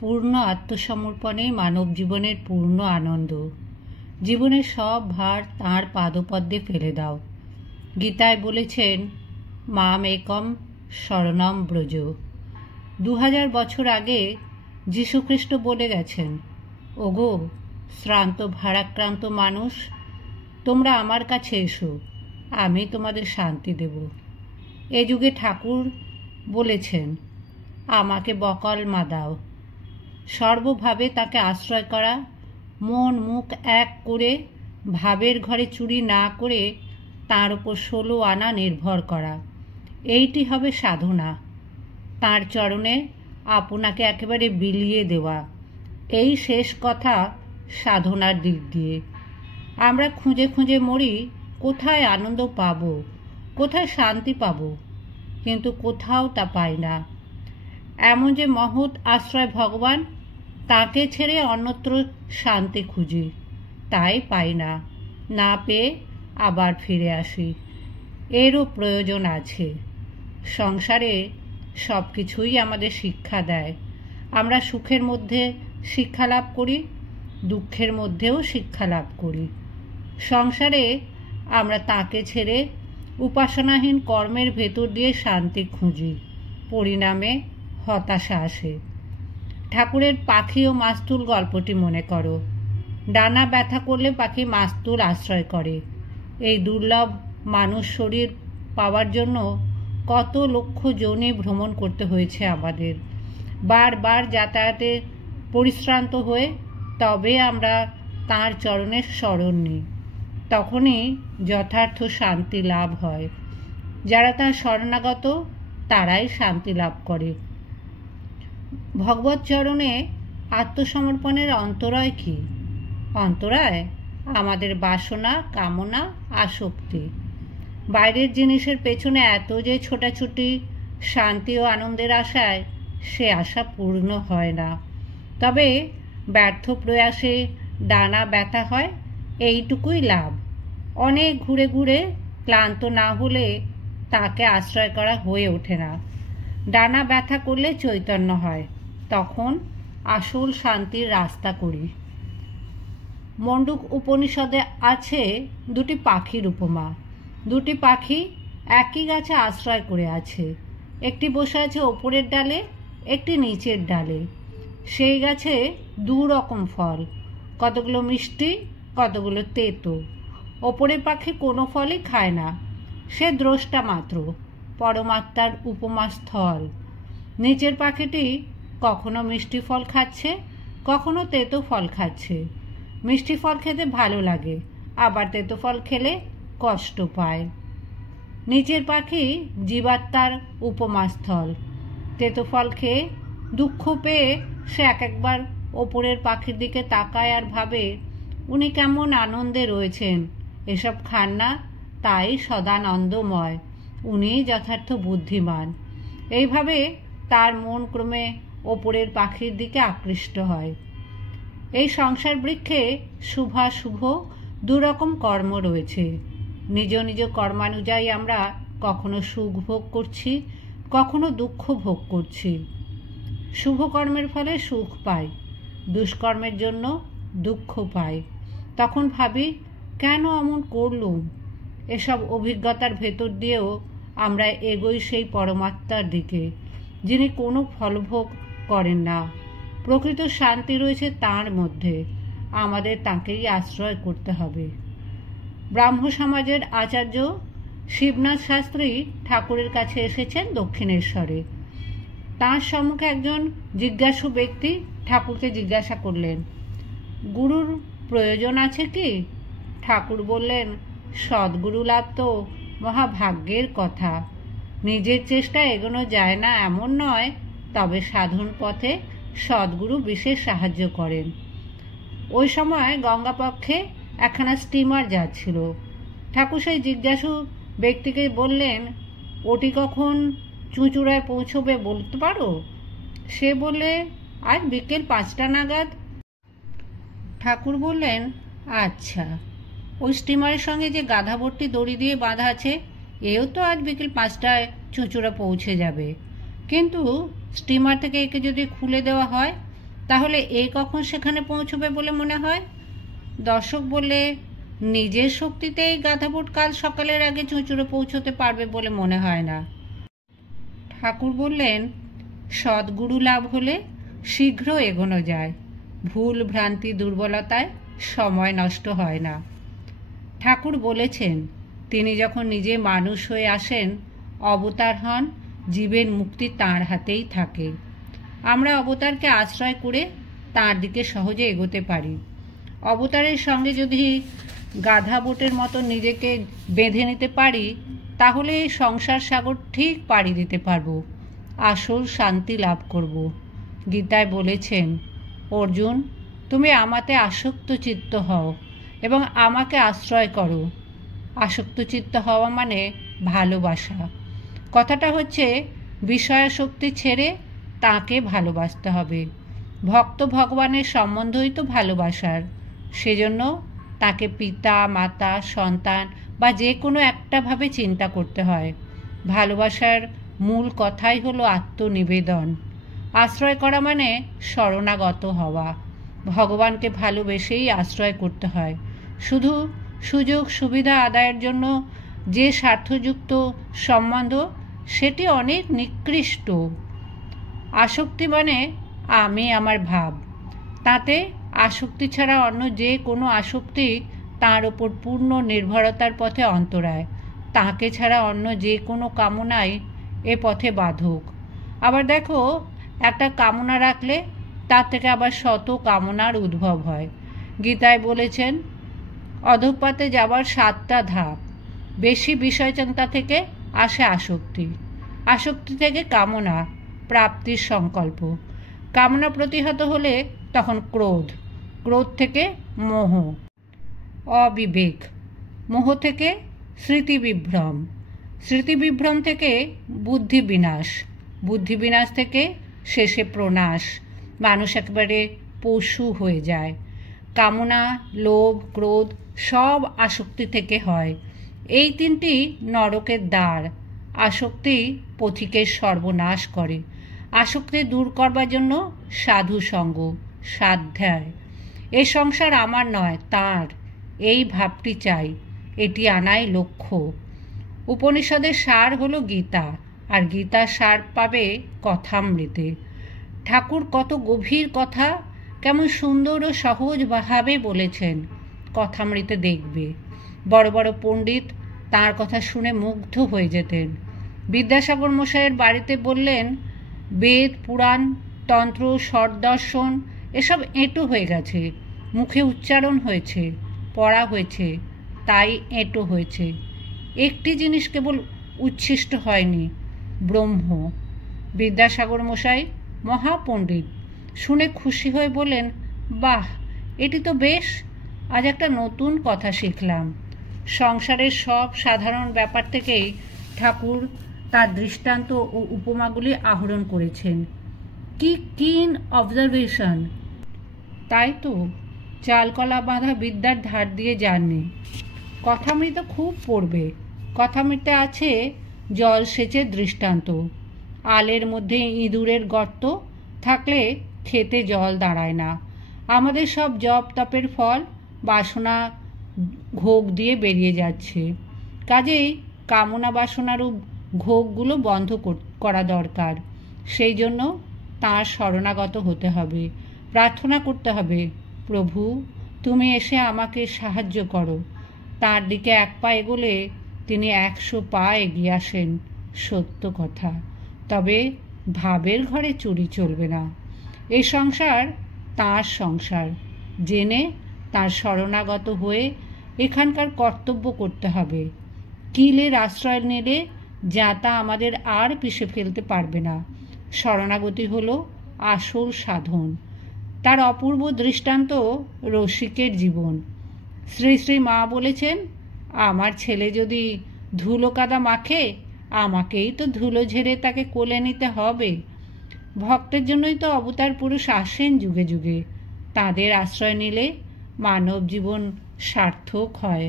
পূর্ণ আত্মসমর্পণে মানব জীবনের পূর্ণ আনন্দ। জীবনের সব ভার তাঁর পাদপদ্মে ফেলে দাও। গীতায় বলেছেন, মাম একম শরণম ব্রজ। 2000 বছর আগে যীশুখ্রিস্ট বলে গেছেন, ওগো শ্রান্ত ভারাক্রান্ত মানুষ, তোমরা আমার কাছে এসো, আমি তোমাদের শান্তি দেব। এ যুগে ঠাকুর বলেছেন, আমাকে বকলমা দাও। সর্বভাবে তাকে আশ্রয় করা, মন মুখ এক করে ভাবের ঘরে চুরি না করে তাঁর ওপর 16 আনা নির্ভর করা, এইটি হবে সাধনা। তাঁর চরণে আপনাকে একেবারে বিলিয়ে দেওয়া, এই শেষ কথা সাধনার দিক দিয়ে। আমরা খুঁজে খুঁজে মরি, কোথায় আনন্দ পাব, কোথায় শান্তি পাব, কিন্তু কোথাও তা পাই না। এমন যে মহৎ আশ্রয় ভগবান, তাকে ছেড়ে অন্যত্র শান্তি খুঁজি, তাই পাই না। না পেয়ে আবার ফিরে আসি। এরও প্রয়োজন আছে। সংসারে সব কিছুই আমাদের শিক্ষা দেয়। আমরা সুখের মধ্যে শিক্ষা লাভ করি, দুঃখের মধ্যেও শিক্ষা লাভ করি। সংসারে আমরা তাকে ছেড়ে উপাসনাহীন কর্মের ভেতর দিয়ে শান্তি খুঁজি, পরিণামে হতাশা আসে। ঠাকুরের পাখি ও মাস্তুল গল্পটি মনে করো। ডানা ব্যথা করলে পাখি মাস্তুল আশ্রয় করে। এই দুর্লভ মানুষ শরীর পাওয়ার জন্য কত লক্ষ যোনি ভ্রমণ করতে হয়েছে আমাদের। বারবার যাতায়াতে পরিশ্রান্ত হয়ে তবে আমরা তাঁর চরণের শরণ নিই, তখনই যথার্থ শান্তি লাভ হয়। যারা তাঁর শরণাগত তারাই শান্তি লাভ করে। ভগবত চরণে আত্মসমর্পণের অন্তরায় কি? অন্তরায় আমাদের বাসনা, কামনা, আসক্তি। বাইরের জিনিসের পেছনে এত যে ছোটাছুটি, শান্তি ও আনন্দের আশায়, সে আশা পূর্ণ হয় না। তবে ব্যর্থ প্রয়াসে ডানা ব্যথা হয়, এইটুকুই লাভ। অনেক ঘুরে ঘুরে ক্লান্ত না হলে তাকে আশ্রয় করা হয়ে ওঠে না। ডানা ব্যথা করলে চৈতন্য হয়, তখন আসল শান্তির রাস্তা করি। মণ্ডুক উপনিষদে আছে দুটি পাখির উপমা। দুটি পাখি একই গাছে আশ্রয় করে আছে। একটি বসে আছে ওপরের ডালে, একটি নিচের ডালে। সেই গাছে 2 রকম ফল, কতগুলো মিষ্টি, কতগুলো তেতো। ওপরের পাখি কোনো ফলই খায় না, সে দ্রষ্টা মাত্র, পরমাত্মার উপমা স্থল। নিচের পাখিটি কখনো মিষ্টি ফল খাচ্ছে, কখনো তেতো ফল খাচ্ছে। মিষ্টি ফল খেতে ভালো লাগে, আবার তেতো ফল খেলে কষ্ট পায়। নিচের পাখি জীবাত্মার উপমা স্থল। তেতো ফল খেয়ে দুঃখ পেয়ে সে একবার ওপরের পাখির দিকে তাকায় আর ভাবে, উনি কেমন আনন্দে রয়েছেন, এসব খান না, তাই সদানন্দময়, উনি যথার্থ বুদ্ধিমান। এইভাবে তার মন ক্রমে ওপরের পাখির দিকে আকৃষ্ট হয়। এই সংসার বৃক্ষে শুভাশুভ 2 রকম কর্ম রয়েছে। নিজ নিজ কর্মানুযায়ী আমরা কখনো সুখ ভোগ করছি, কখনো দুঃখ ভোগ করছি। শুভ কর্মের ফলে সুখ পাই, দুষ্কর্মের জন্য দুঃখ পাই। তখন ভাবি, কেন এমন করলুম? এসব অভিজ্ঞতার ভেতর দিয়েও আমরা এগোই সেই পরমাত্মার দিকে, যিনি কোনো ফলভোগ করেন না। প্রকৃত শান্তি রয়েছে তাঁর মধ্যে, আমাদের তাঁকেই আশ্রয় করতে হবে। ব্রাহ্ম সমাজের আচার্য শিবনাথ শাস্ত্রী ঠাকুরের কাছে এসেছেন দক্ষিণেশ্বরে। তাঁর সম্মুখে একজন জিজ্ঞাসু ব্যক্তি ঠাকুরকে জিজ্ঞাসা করলেন, গুরুর প্রয়োজন আছে কি? ঠাকুর বললেন, সদ্গুরু লাভ তো মহাভাগ্যের কথা। নিজের চেষ্টায় এগোনো যায় না এমন নয়, তবে সাধন পথে সদ্গুরু বিশেষ সাহায্য করেন। ওই সময় গঙ্গাপক্ষে একখানা স্টিমার যাচ্ছিল। ঠাকুর সেই জিজ্ঞাসু ব্যক্তিকে বললেন, ওটি কখন চুঁচুড়ায় পৌঁছবে বলতে পারো? সে বললে, আজ বিকেল 5টা নাগাদ। ঠাকুর বললেন, আচ্ছা, ওই স্টিমারের সঙ্গে যে গাধা ভর্তি দড়ি দিয়ে বাঁধা আছে, এও তো আজ বিকেল 5টায় চুঁচুড়া পৌঁছে যাবে। কিন্তু স্টিমার থেকে একে যদি খুলে দেওয়া হয়, তাহলে এ কখন সেখানে পৌঁছবে বলে মনে হয়? দর্শক বললে, নিজের শক্তিতেই গাধাবোট কাল সকালের আগে চুঁচুড়ে পৌঁছতে পারবে বলে মনে হয় না। ঠাকুর বললেন, সদ্গুরু লাভ হলে শীঘ্র এগোনো যায়, ভুল ভ্রান্তি দুর্বলতায় সময় নষ্ট হয় না। ঠাকুর বলেছেন, তিনি যখন নিজে মানুষ হয়ে আসেন, অবতার হন, জীবের মুক্তি তাঁর হাতেই থাকে। আমরা অবতারকে আশ্রয় করে তাঁর দিকে সহজে এগোতে পারি। অবতারের সঙ্গে যদি গাধা বোটের মতো নিজেকে বেঁধে নিতে পারি, তাহলে এই সংসার সাগর ঠিক পাড়ি দিতে পারবো, আসল শান্তি লাভ করব। গীতায় বলেছেন, অর্জুন, তুমি আমাতে আসক্ত চিত্ত হও এবং আমাকে আশ্রয় করো। আসক্ত চিত্ত হওয়া মানে ভালোবাসা। কথাটা হচ্ছে বিষয়াসক্তি ছেড়ে তাকে ভালোবাসতে হবে। ভক্ত ভগবানের সম্বন্ধই তো ভালোবাসার। সেজন্য তাকে পিতা, মাতা, সন্তান বা যে কোনো একটাভাবে চিন্তা করতে হয়। ভালোবাসার মূল কথাই হলো আত্মনিবেদন। আশ্রয় করা মানে শরণাগত হওয়া। ভগবানকে ভালোবেসেই আশ্রয় করতে হয়। শুধু সুযোগ সুবিধা আদায়ের জন্য যে স্বার্থযুক্ত সম্বন্ধ, সেটি অনেক নিকৃষ্ট। আসক্তি মানে আমি আমার ভাব। তাতে আসক্তি ছাড়া অন্য যে কোনো আসক্তি তার ওপর পূর্ণ নির্ভরতার পথে অন্তরায়। তাকে ছাড়া অন্য যে কোনো কামনাই এ পথে বাধক। আবার দেখো, একটা কামনা রাখলে তার থেকে আবার শত কামনার উদ্ভব হয়। গীতায় বলেছেন, অধঃপাতে যাবার 7টা ধাপ। বেশি বিষয়চিন্তা থেকে আসে আসক্তি, আসক্তি থেকে কামনা, প্রাপ্তির সংকল্প। কামনা প্রতিহত হলে তখন ক্রোধ, ক্রোধ থেকে মোহ, অবিবেক, মোহ থেকে স্মৃতিবিভ্রম, স্মৃতিবিভ্রম থেকে বুদ্ধিবিনাশ, বুদ্ধিবিনাশ থেকে শেষে প্রনাশ। মানুষ একেবারে পশু হয়ে যায়। কামনা, লোভ, ক্রোধ সব আসক্তি থেকে হয়। এই 3টি নরকের দ্বার। আসক্তি পথিকের সর্বনাশ করে। আসক্তি দূর করবার জন্য সাধু সঙ্গ, স্বাধ্যায়। এ সংসার আমার নয়, তাঁর, এই ভাবটি চাই। এটি আনাই লক্ষ্য। উপনিষদের সার হলো গীতা, আর গীতার সার পাবে কথামৃতে। ঠাকুর কত গভীর কথা, কেমন সুন্দর ও সহজভাবে বলেছেন, কথামৃতে দেখবে। বড় বড় পণ্ডিত তাঁর কথা শুনে মুগ্ধ হয়ে যেতেন। বিদ্যাসাগর মশাইয়ের বাড়িতে বললেন, বেদ, পুরাণ, তন্ত্র, ষড়দর্শন এসব এঁটো হয়ে গেছে, মুখে উচ্চারণ হয়েছে, পড়া হয়েছে, তাই এঁটো হয়েছে। একটি জিনিস কেবল উচ্ছিষ্ট হয়নি, ব্রহ্ম। বিদ্যাসাগর মশাই মহাপণ্ডিত, শুনে খুশি হয়ে বলেন, বাহ, এটি তো বেশ, আজ একটা নতুন কথা শিখলাম। সংসারের সব সাধারণ ব্যাপার থেকেই ঠাকুর তার দৃষ্টান্ত ও উপমাগুলি আহরণ করেছেন। কি কিন অবজারভেশন! তাই তো চালকলা বাঁধা বিদ্যার ধার দিয়ে যাননি। কথামৃত খুব পড়বে। কথামৃতে আছে জলসেচের দৃষ্টান্ত। আলের মধ্যে ইঁদুরের গর্ত থাকলে খেতে জল দাঁড়ায় না। আমাদের সব জপ তপের ফল বাসনা ঘোগ দিয়ে বেরিয়ে যাচ্ছে। কাজেই কামনা বাসনারূপ ঘোগগুলো বন্ধ করা দরকার। সেই জন্য তাঁর শরণাগত হতে হবে, প্রার্থনা করতে হবে, প্রভু তুমি এসে আমাকে সাহায্য করো। তার দিকে 1 পা এগোলে তিনি 100 পা এগিয়ে আসেন, সত্য কথা। তবে ভাবের ঘরে চুরি চলবে না। এই সংসার তাঁর সংসার জেনে তাঁর শরণাগত হয়ে এখানকার কর্তব্য করতে হবে। কিলের আশ্রয় নিলে যাতা আমাদের আর পিষে ফেলতে পারবে না। শরণাগতি হলো আসল সাধন। তার অপূর্ব দৃষ্টান্ত রসিকের জীবন। শ্রী শ্রী মা বলেছেন, আমার ছেলে যদি ধুলো কাদা মাখে, আমাকেই তো ধুলো ঝেড়ে তাকে কোলে নিতে হবে। ভক্তের জন্যই তো অবতার পুরুষ আসেন যুগে যুগে। তাদের আশ্রয় নিলে মানব জীবন সার্থক হয়।